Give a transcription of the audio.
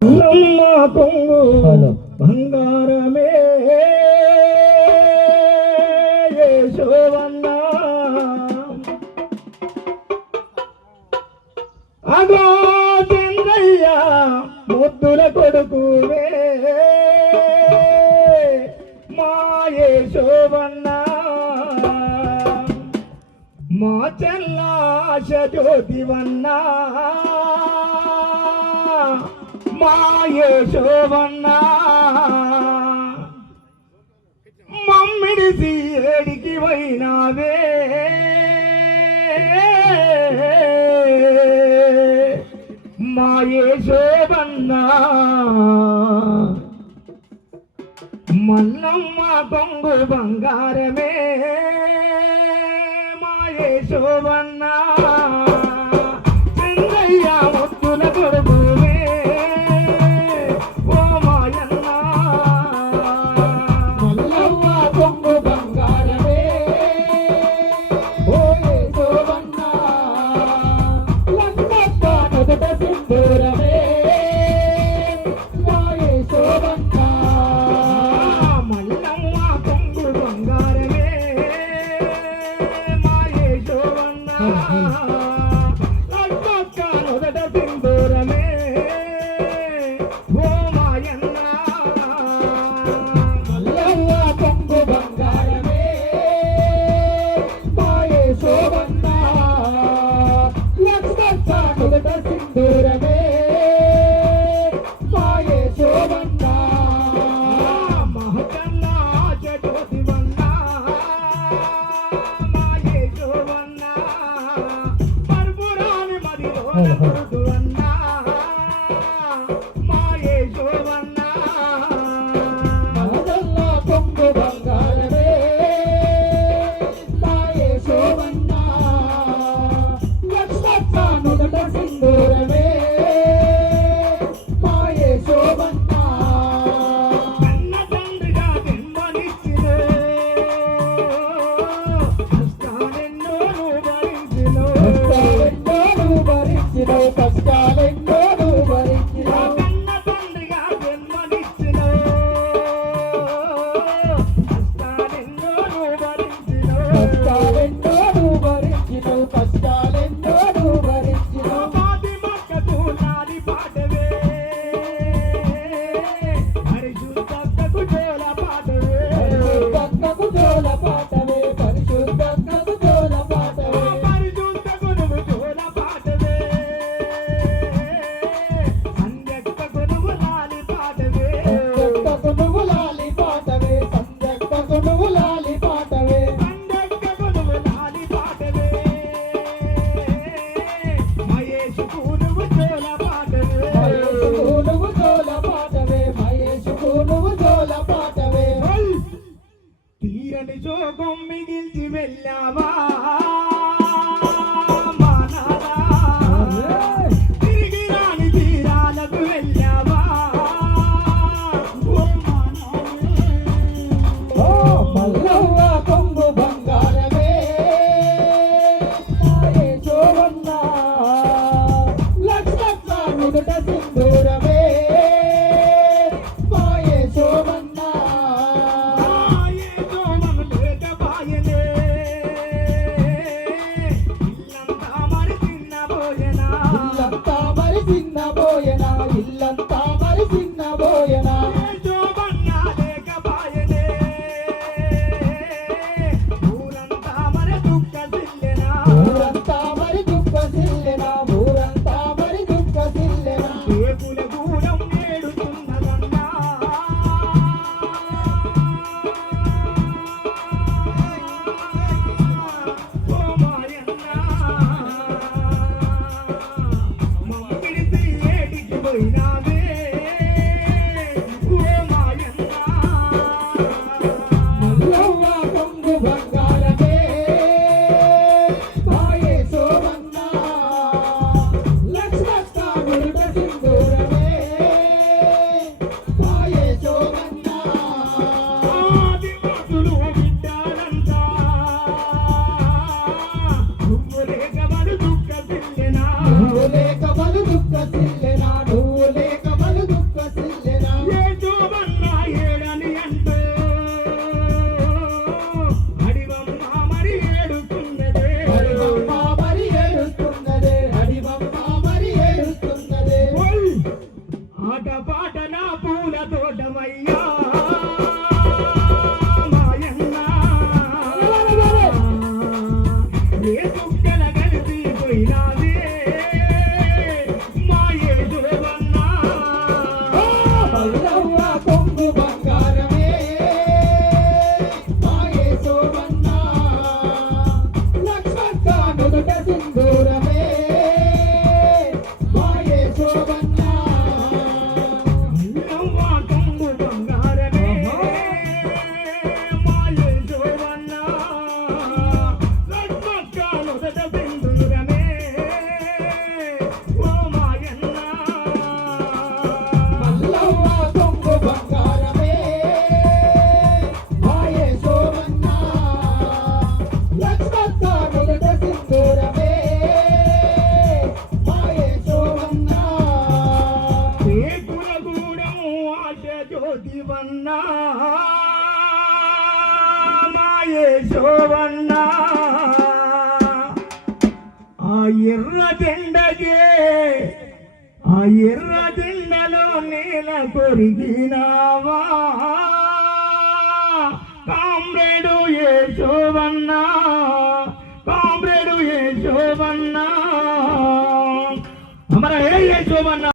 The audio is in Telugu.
కొంగు బంగారమే యశోవన్నా అగో చంద్రయ్య ముద్దుల కొడుకువే మా యశోవన్నా మా చెల్లాశ జ్యోతివన్నా మా యశోవన్నా మమ్మిడిసి ఏడికి పోయినావే మా యశోవన్నా మల్లమ్మ కొంగు బంగారమే మా యశోవన్నా చంద్రయ్య ముద్దుల కొడుకువే ఓ మాయన్నా మల్లవ్వ కొంగు బంగారమే ఓ యశోవన్నా లక్కక్క నుదుట సింధూరమే మా యశోవన్నా మల్లమ్మ కొంగు బంగారమే మా యశోవన్నా లక్కక్క నుదుట సింధూరమే ఓ మాయన్నా మల్లవ్వ కొంగు బంగారమే మా యశోవన్నా లక్కక్క నుదుట సింధూరమే మా యశోవన్నా మహకన్నా జ్యోతివన్నా మా యశోవన్నా పర్పురాని మదిలో గురుతువన్నా మా యశోవన్నా మల్లవ్వ కొంగు బంగారమే మా యశోవన్నా లక్కక్క నుదుట సింధూరమే మా యశోవన్నా కన్న తండ్రిగా జన్మనిచ్చినో కష్టాలెన్నో నువ్వు భరించినో కష్టాలెన్నో నువ్వు భరించినావు కన్న తండ్రిగా జన్మనిచ్చినో కష్టాలెన్నో నువ్వు భరించినో కష్టాలెన్నో నువ్వు భరించినావు కష్టాలెన్నో నువ్వు భరించినావు పాతి మొక్కకు నాది పాటవే పరిశుద్ధకు జోల పాటవే పరిశుద్ధకు జోల పాటవే పరిశుద్ధకు జోల పాటవే పరిశుద్ధకు నువ్వు జోల పాటవే సంధ్యకు నువ్వు లాలి పాటవే సంధ్యకు నువ్వు లాలి పాటవే సంధ్యకు నువ్వు లాలి పాటవే సంధ్యకు నువ్వు లాలి పాటవే మహేషుకు నువ్వు జోల పాటవే మహేషుకు నువ్వు జోల పాటవే మహేషుకు నువ్వు జోల పాటవే తీరని శోకం మిగిల్చి వెళ్ళావా మా నాన్న తిరిగి రాని తీరాలకు వెళ్ళావా ఓ మా నాన్న ఓ మల్లవ్వ కొంగు బంగారమే మా యశోవన్నా లక్కక్క నుదుట సింధూరమే మా యశోవన్నా ఏదో మన లేక బాయలే ఇల్లంతా మరి చిన్నబోయేనా ఇల్లంతా మరి చిన్నబోయెనా ఇల్లంతా మరి చిన్నబోయెనా ఏదో బన్నా లేక బాయలే ఊరంతా మరి దుఃఖ సిల్లెనా ఊరంతా మరి దుఃఖ సిల్లెనా ఊరంతా మరి దుఃఖ సిల్లెనా ఏపుల గూడం ఏడుతున్నదన్నా ఓ మాయన్నా మమ్మిడిసి ఏడికి పోయినావే ఓ మాయన్నా మల్లవ్వ కొంగు బంగారమే మా యశోవన్నా లక్కక్క నుదుట సింధూరమే మా యశోవన్నా ఆది మాసులు వింటారంతా దుమ్ము లేక బడు దుఃఖ సిల్లెనా నువ్వు లేక బలు దుఃఖ సిల్లెనా నువ్వు లేక పాట పాట నా పూల తోటమయ్యా మాయన్న ఏ చుక్కల కలిసి పోయినాదే మాయే శోభన్నా మల్లవ్వ కొంగు బంగారమే మాయే శోభన్నా లక్ష్మక్క నుదుట సింధూరమే మాయే శోభన్నా మల్లవ్వ కొంగు బంగారమే మాయే శోభన్నా లక్ష్మక్క నుదుట సింధూరమే ఓ మాయన్న మల్లవ్వ కొంగు బంగారమే మాయే శోభన్నా లక్ష్మక్క నుదుట సింధూరమే మాయే శోభన్నా ఏకులగూడెము ఆశ జ్యోతివన్నా మాయే శోభన్నా ఆ ఎర్ర జెండకే ఆ ఎర్ర జెండలో నేల కొరిగినావా కామ్రేడు ఏ శోభన్నా కామ్రేడు ఏ శోభన్నా అమర ఏ శోభన్నా